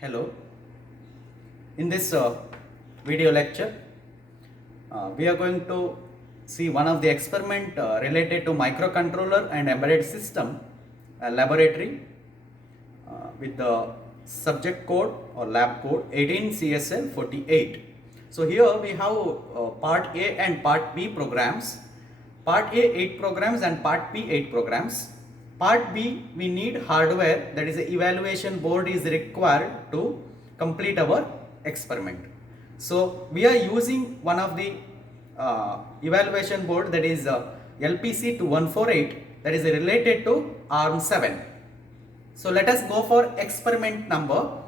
Hello. In this video lecture, we are going to see one of the experiment related to microcontroller and embedded system laboratory with the subject code or lab code 18 CSL 48. So here we have part A and part B programs. Part A 8 programs and part B 8 programs. Part B, we need hardware, that is the evaluation board is required to complete our experiment. So we are using one of the evaluation board, that is LPC 2148, that is related to ARM7. So let us go for experiment number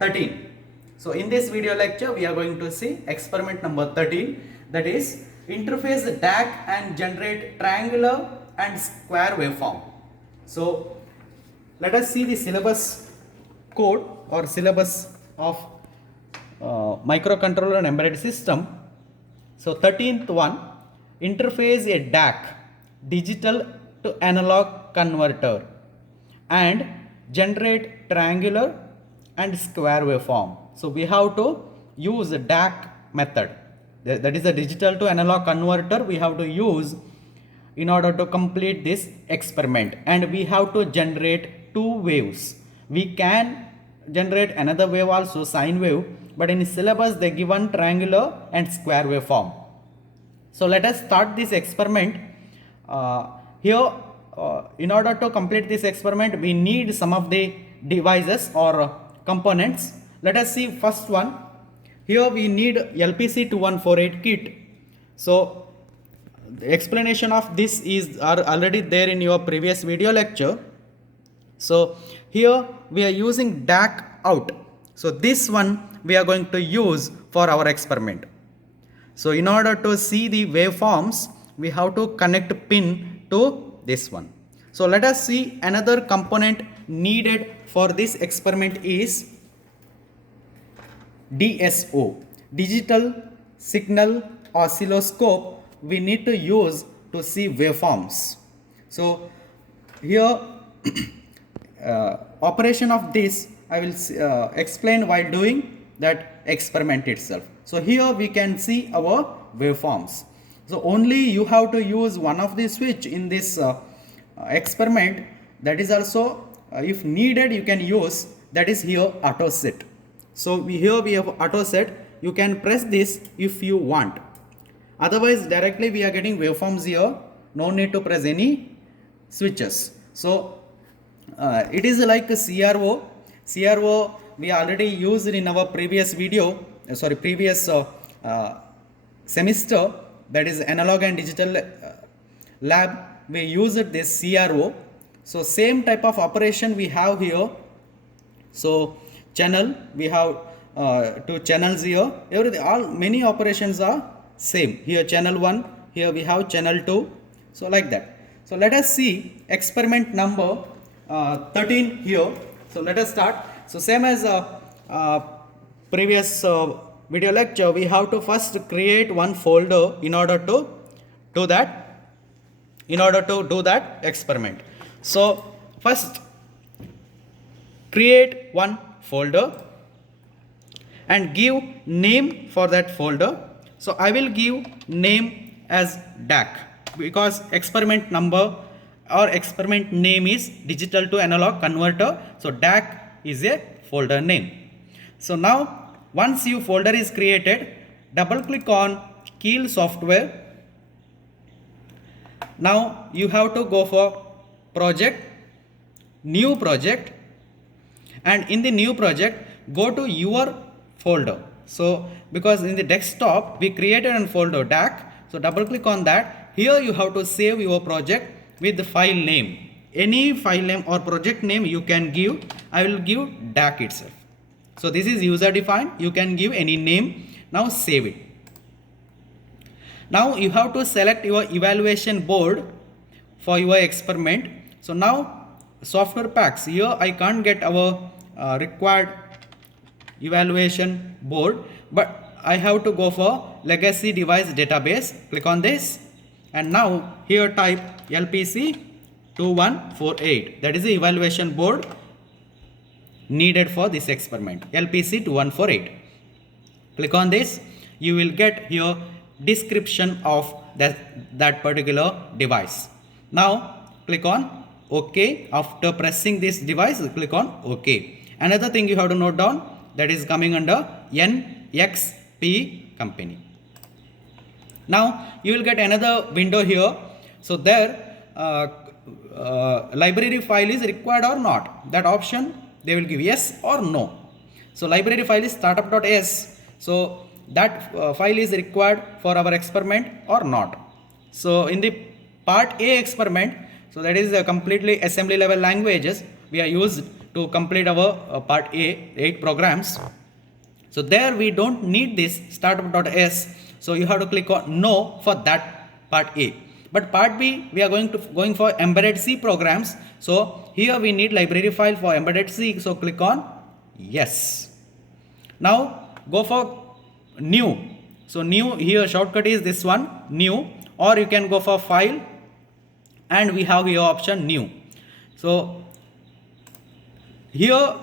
13. So in this video lecture we are going to see experiment number 13, that is interface DAC and generate triangular and square waveform. So let us see the syllabus code or syllabus of microcontroller and embedded system. So 13th one, interface a DAC, digital to analog converter, and generate triangular and square waveform. So we have to use the DAC method, that is a digital to analog converter we have to use in order to complete this experiment, and we have to generate two waves. We can generate another wave also, sine wave, but in syllabus they given triangular and square waveform. So let us start this experiment. Here in order to complete this experiment we need some of the devices or components. Let us see first one. Here we need LPC 2148 kit. So the explanation of this is already there in your previous video lecture. So here we are using DAC out. So this one we are going to use for our experiment. So in order to see the waveforms we have to connect pin to this one. So let us see another component needed for this experiment is DSO, digital signal oscilloscope, we need to use to see waveforms. So here operation of this I will explain while doing that experiment itself. So here we can see our waveforms. So only you have to use one of the switch in this experiment, that is also if needed you can use, that is here auto set. So here we have auto set, you can press this if you want, otherwise directly we are getting waveforms here, no need to press any switches. So it is like a CRO we already used in our previous video, previous semester, that is analog and digital lab, we used this CRO. So same type of operation we have here. So channel, we have two channels here, all many operations are same. Here channel 1, here we have channel 2, so like that. So let us see experiment number 13 here. So let us start. So same as previous video lecture, we have to first create one folder in order to do that experiment. So first create one folder and give name for that folder. So I will give name as DAC because experiment number or experiment name is digital to analog converter. So DAC is a folder name. So now once your folder is created, double click on Keel software. Now you have to go for project, new project, and in the new project go to your folder. So because in the desktop we created a folder DAC, so double click on that. Here you have to save your project with the file name, any file name or project name you can give. I will give DAC itself. So this is user defined, you can give any name. Now save it. Now you have to select your evaluation board for your experiment. So now software packs, here I can't get our required evaluation board, but I have to go for legacy device database. Click on this and now here type LPC 2148, that is the evaluation board needed for this experiment, LPC 2148. Click on this. You will get here description of that particular device. Now click on OK. After pressing this device, click on OK. Another thing you have to note down, that is coming under NXP company. Now you will get another window here. So there library file is required or not. That option they will give yes or no. So library file is startup.s. So that file is required for our experiment or not. So in the part A experiment, so that is completely assembly level languages we are used to complete our part A 8 programs. So there we don't need this startup.s. So you have to click on no for that part A. But part B, we are going for embedded C programs. So here we need library file for embedded C. So click on yes. Now go for new. So new, here shortcut is this one, new, or you can go for file, and we have here option new. So here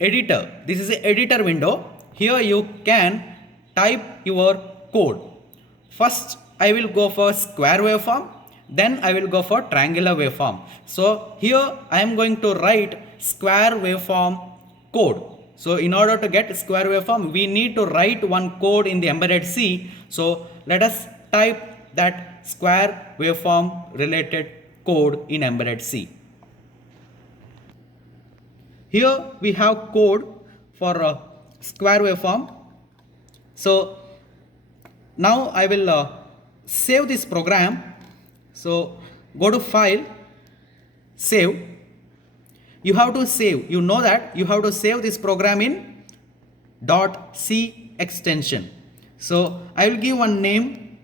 editor, this is a editor window. Here you can type your code. First I will go for square waveform, then I will go for triangular waveform. So here I am going to write square waveform code. So in order to get square waveform, we need to write one code in the embedded C. So let us type that square waveform related code in embedded C. Here we have code for square waveform. So now I will save this program. So go to file, save. You have to save, you know that you have to save this program in .c extension. So I will give one name,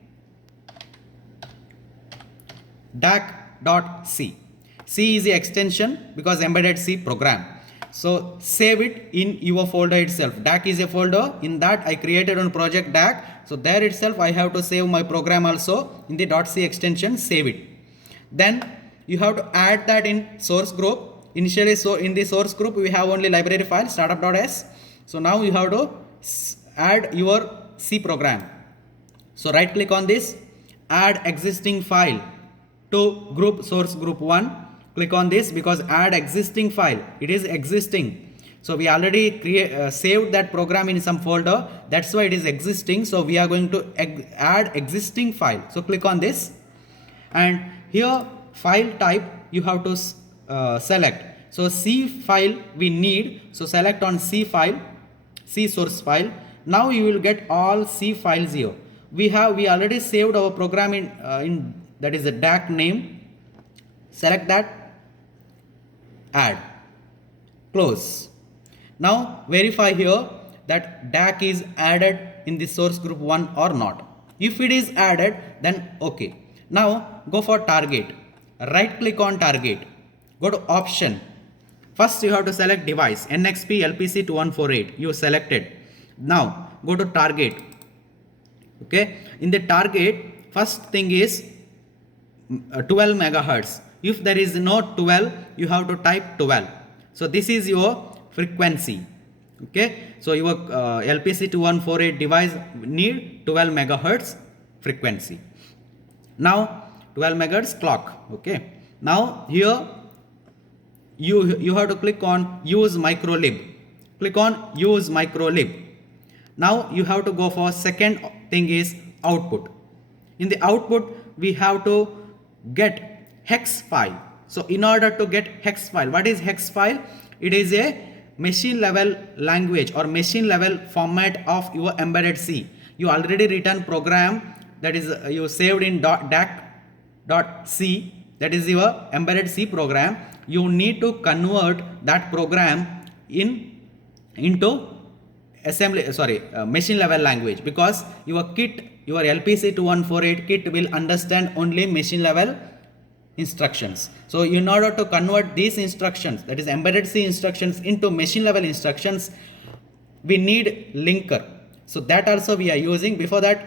DAC.c. C is the extension because embedded C program. So save it in your folder itself. DAC is a folder. In that I created on project DAC. So there itself I have to save my program also in the .c extension, save it. Then you have to add that in source group. Initially, so in the source group we have only library file startup.s. So now you have to add your C program. So right click on this, add existing file to group source group 1. Click on this because add existing file, it is existing. So we already saved that program in some folder, that's why it is existing. So we are going to add existing file. So click on this, and here file type you have to select. So C file we need, so select on C file, C source file. Now you will get all C files here. We already saved our program in that is a DAC name. Select that, add, close. Now verify here that DAC is added in the source group 1 or not. If it is added, then okay. Now go for target, right click on target, go to option. First you have to select device, NXP LPC 2148, you selected. Now go to target. Okay, in the target, first thing is 12 megahertz. If there is no 12, you have to type 12. So this is your frequency. Okay, so your LPC 2148 device need 12 megahertz frequency. Now 12 megahertz clock. Okay, now here you have to click on use microlib. Click on use microlib. Now you have to go for second thing is output. In the output we have to get hex file. So in order to get hex file, what is hex file? It is a machine level language or machine level format of your embedded C. You already written program, that is you saved in .dac.c, that is your embedded C program. You need to convert that program into machine level language, because your LPC 2148 kit will understand only machine level instructions. So in order to convert these instructions, that is embedded C instructions, into machine level instructions, we need linker. So that also we are using. Before that,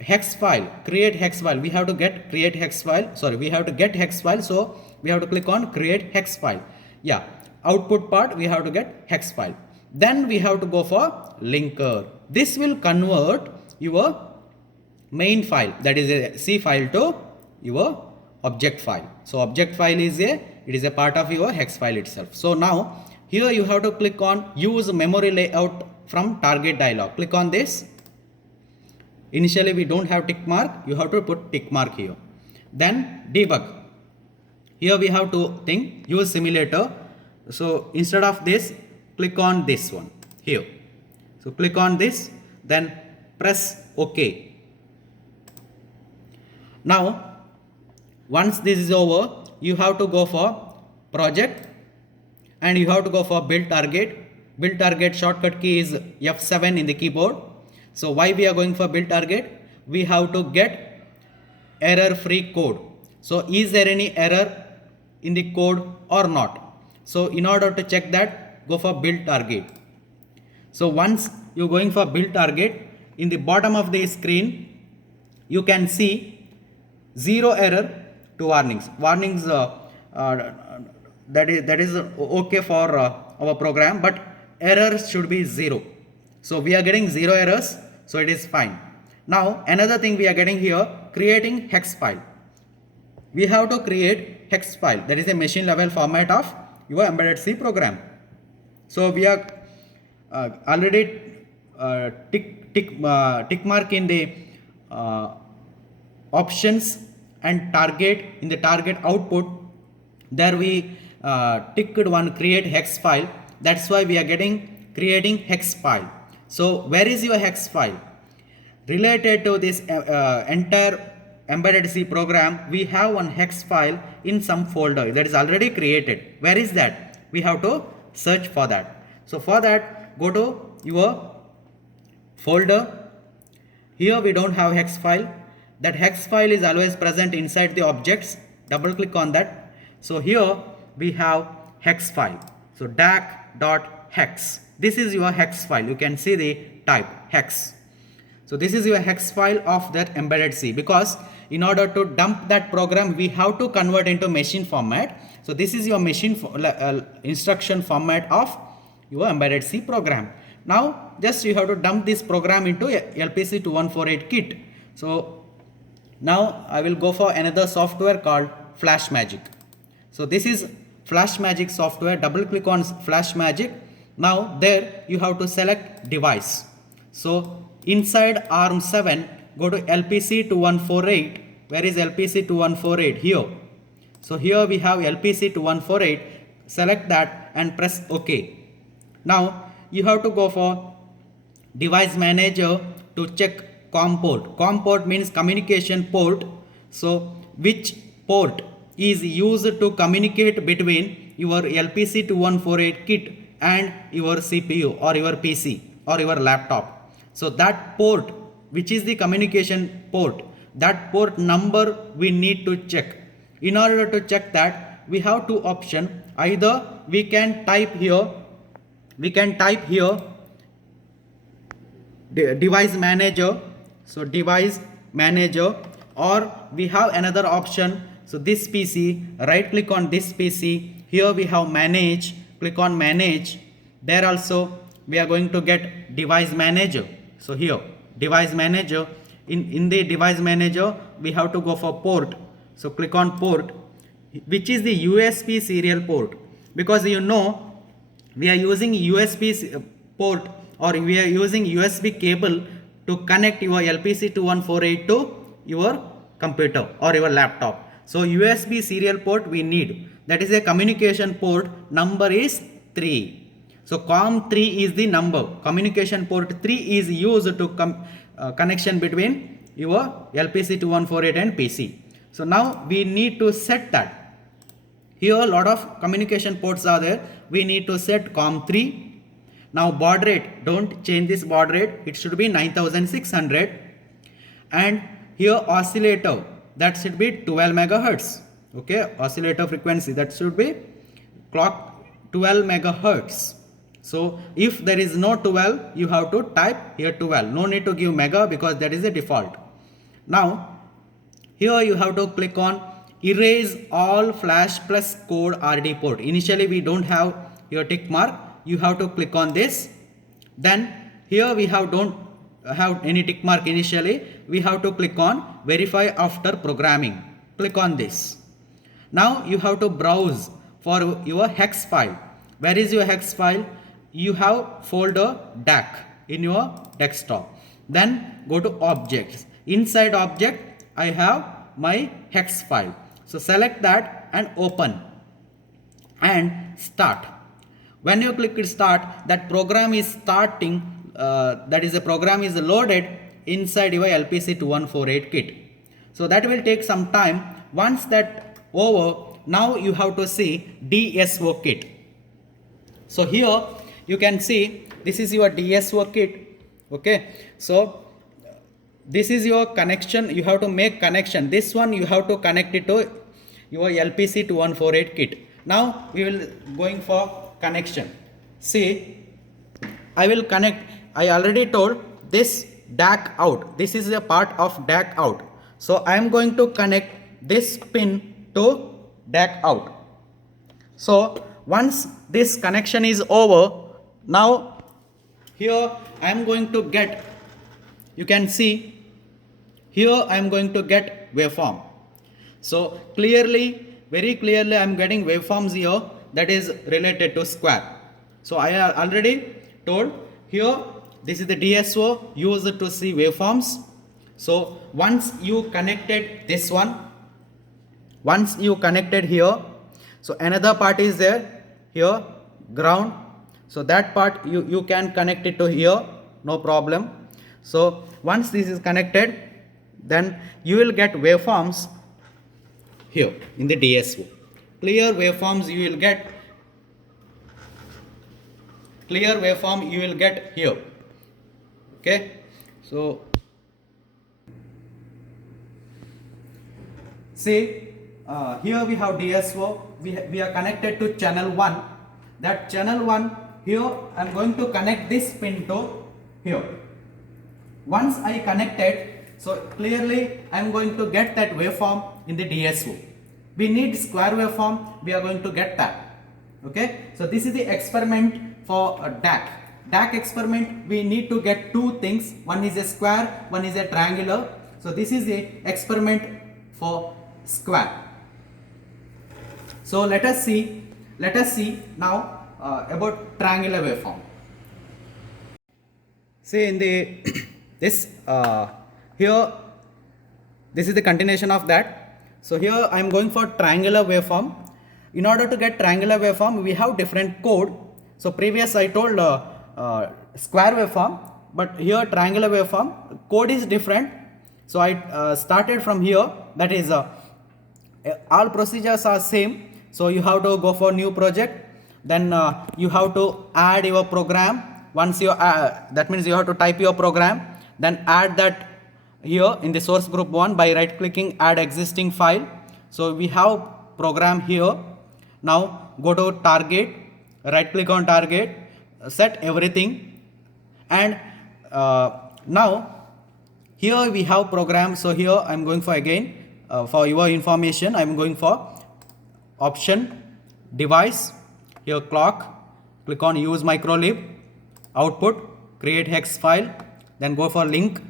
hex file, create hex file, we have to get create hex file. We have to get hex file. So we have to click on create hex file. Yeah, output part we have to get hex file. Then we have to go for linker. This will convert your main file, that is a C file, to your object file. So object file is a part of your hex file itself. So now here you have to click on use memory layout from target dialog. Click on this. Initially we don't have tick mark, you have to put tick mark here. Then debug. Here we have to think use simulator. So instead of this, click on this one here. So click on this, then press OK. Now once this is over, you have to go for project and you have to go for build target. Build target shortcut key is F7 in the keyboard. So why we are going for build target? We have to get error free code. So is there any error in the code or not? So in order to check that, go for build target. So once you're going for build target, in the bottom of the screen you can see 0 error, 2 warnings. Warnings that is okay for our program, but errors should be 0. So we are getting 0 errors, so it is fine. Now another thing we are getting here, creating hex file. We have to create hex file, that is a machine level format of your embedded C program. So we are already tick mark in the options and target. In the target output, there we ticked one create hex file. That's why we are getting creating hex file. So where is your hex file? Related to this entire embedded C program, we have one hex file in some folder that is already created. Where is that? We have to search for that. So for that, go to your folder. Here we don't have hex file. That hex file is always present inside the objects. Double click on that. So here we have hex file. So dac.hex. This is your hex file. You can see the type hex. So this is your hex file of that embedded C, because in order to dump that program, we have to convert into machine format. So this is your machine instruction format of your embedded C program. Now just you have to dump this program into LPC2148 kit. So now I will go for another software called FlashMagic. So this is FlashMagic software. Double click on FlashMagic. Now there you have to select device. So inside ARM7, go to LPC2148. Where is LPC2148? Here. So here we have LPC2148. Select that and press OK. Now you have to go for device manager to check COM port. COM port means communication port. So which port is used to communicate between your LPC2148 kit and your CPU or your PC or your laptop. So that port, which is the communication port, that port number we need to check. In order to check that, we have two options. Either we can type here device manager. So device manager, or we have another option. So this PC, right click on this PC. Here we have manage. Click on manage. There also we are going to get device manager. So here device manager. In the device manager we have to go for port. So click on port, which is the USB serial port, because you know we are using USB port, or we are using USB cable to connect your LPC2148 to your computer or your laptop. So USB serial port we need. That is a communication port. Number is 3. So COM3 is the number. Communication port 3 is used to connection between your LPC2148 and PC. So now we need to set that. Here a lot of communication ports are there. We need to set COM3. Now baud rate, don't change this baud rate. It should be 9600. And here oscillator, that should be 12 megahertz. Okay, oscillator frequency, that should be clock 12 megahertz. So if there is no 12, you have to type here 12. No need to give mega, because that is a default. Now here you have to click on erase all flash plus code RD port. Initially we don't have here tick mark, you have to click on this. Then here we don't have any tick mark initially, we have to click on verify after programming. Click on this. Now you have to browse for your hex file. Where is your hex file? You have folder DAC in your desktop. Then go to objects. Inside object I have my hex file. So select that and open and start. When you click start, that program is starting, that is the program is loaded inside your LPC2148 kit. So that will take some time. Once that over, now you have to see DSO kit. So here you can see this is your DSO kit. Okay, so this is your connection. You have to make connection. This one you have to connect it to your LPC2148 kit. Now we will going for connection. See, I will connect. I already told this DAC out. This is a part of DAC out. So I am going to connect this pin to DAC out. So once this connection is over, now here I am going to get, you can see here I am going to get waveform. So clearly, very clearly I am getting waveforms here that is related to square. So I already told here this is the DSO used to see waveforms. So once you connected this one, once you connected here, so another part is there here, ground. So that part you can connect it to here, no problem. So once this is connected, then you will get waveforms here in the DSO. Clear waveforms you will get. Clear waveform you will get here. Okay, so see here we have DSO. We are connected to channel 1. That channel 1 here I am going to connect this pin to here. Once I connected, so clearly I am going to get that waveform in the DSO. We need square waveform, we are going to get that. Okay, so this is the experiment for a DAC. DAC experiment, we need to get two things. One is a square, one is a triangular. So this is the experiment for square. So let us see now about triangular waveform. See in the this here, this is the continuation of that. So here I am going for triangular waveform. In order to get triangular waveform, we have different code. So previous I told square waveform, but here triangular waveform code is different. So I started from here. That is all procedures are same. So you have to go for new project. Then you have to add your program. Once you that means you have to type your program. Then add that here in the source group 1 by right clicking add existing file. So we have program here. Now go to target, right click on target, set everything, and now here we have program. So here I am going for again for your information I am going for option device, here clock, click on use microlib, output, create hex file, then go for link,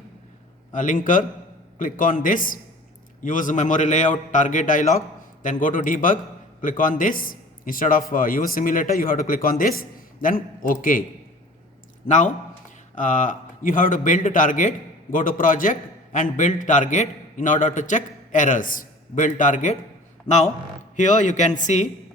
linker, click on this, use memory layout target dialog, then go to debug, click on this. Instead of use simulator you have to click on this, then OK. Now you have to build target, go to project and build target in order to check errors. Build target. Now here you can see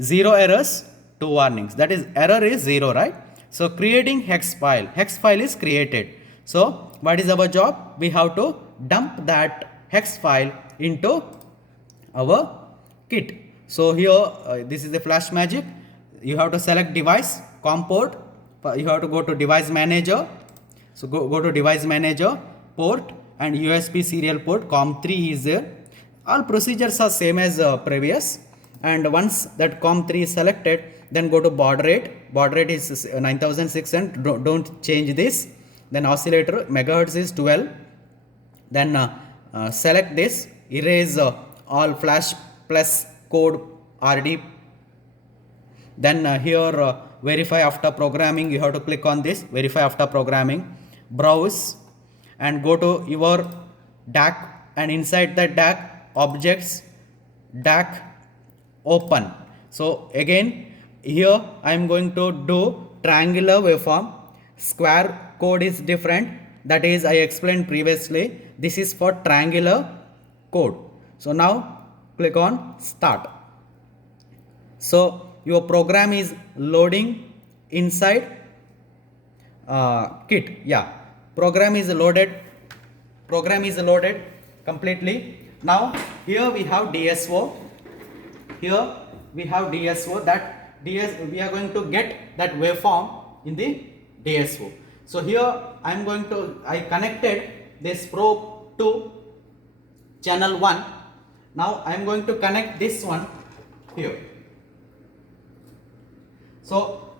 0 errors, 2 warnings. That is error is 0, right? So creating hex file. Hex file is created. So what is our job? We have to dump that hex file into our kit. So here this is the flash magic. You have to select device, COM port. You have to go to device manager. So go to device manager, port and USB serial port, COM3 is there. All procedures are same as previous. And once that COM3 is selected, then go to baud rate. Baud rate is 9600. Don't change this. Then oscillator megahertz is 12. Then select this, erase all flash plus code RD. Then here verify after programming, you have to click on this verify after programming, browse and go to your DAC, and inside the DAC objects DAC open. So again here I am going to do triangular waveform. Square code is different, that is I explained previously. This is for triangular code. So now click on start. So your program is loading inside kit. Yeah, program is loaded completely. Now here we have DSO. Here we have DSO. That we are going to get that waveform in the DSO. So here I connected this probe to channel 1. Now I am going to connect this one here. So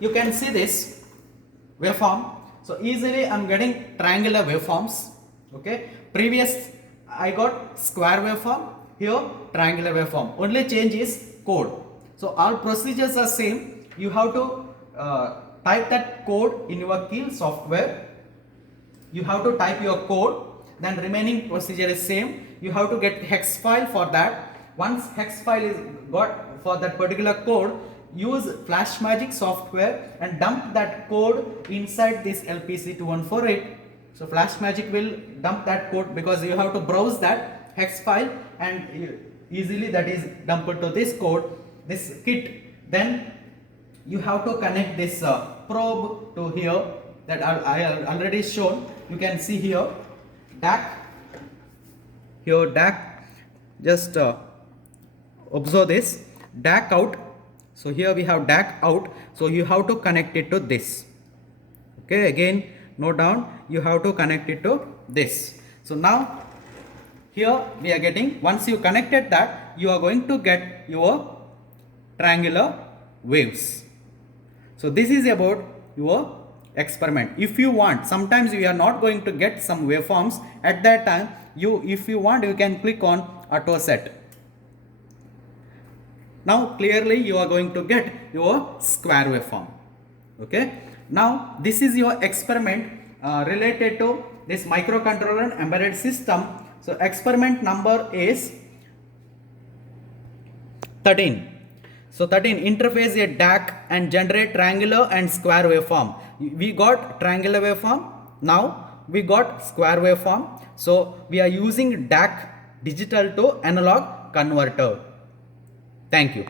you can see this waveform. So easily I am getting triangular waveforms. Okay, previous I got square waveform, here triangular waveform. Only change is code. So all procedures are same. You have to type that code in your Keil software. You have to type your code, then remaining procedure is same. You have to get hex file for that. Once hex file is got for that particular code, use FlashMagick software and dump that code inside this LPC2148. So FlashMagick will dump that code, because you have to browse that hex file and easily that is dumped to this code, this kit. Then you have to connect this probe to here, that I already shown. You can see here DAC. Here DAC, just observe this DAC out. So here we have DAC out. So you have to connect it to this. Okay, again note down, you have to connect it to this. So now here we are getting, once you connected that, you are going to get your triangular waves. So this is about your experiment. If you want, sometimes we are not going to get some waveforms at that time, if you want, you can click on auto set. Now clearly you are going to get your square waveform. Okay, now this is your experiment related to this microcontroller and embedded system. So experiment number is 13. So 13, interface a DAC and generate triangular and square waveform. We got triangular waveform, now we got square waveform. So we are using DAC, digital to analog converter. Thank you.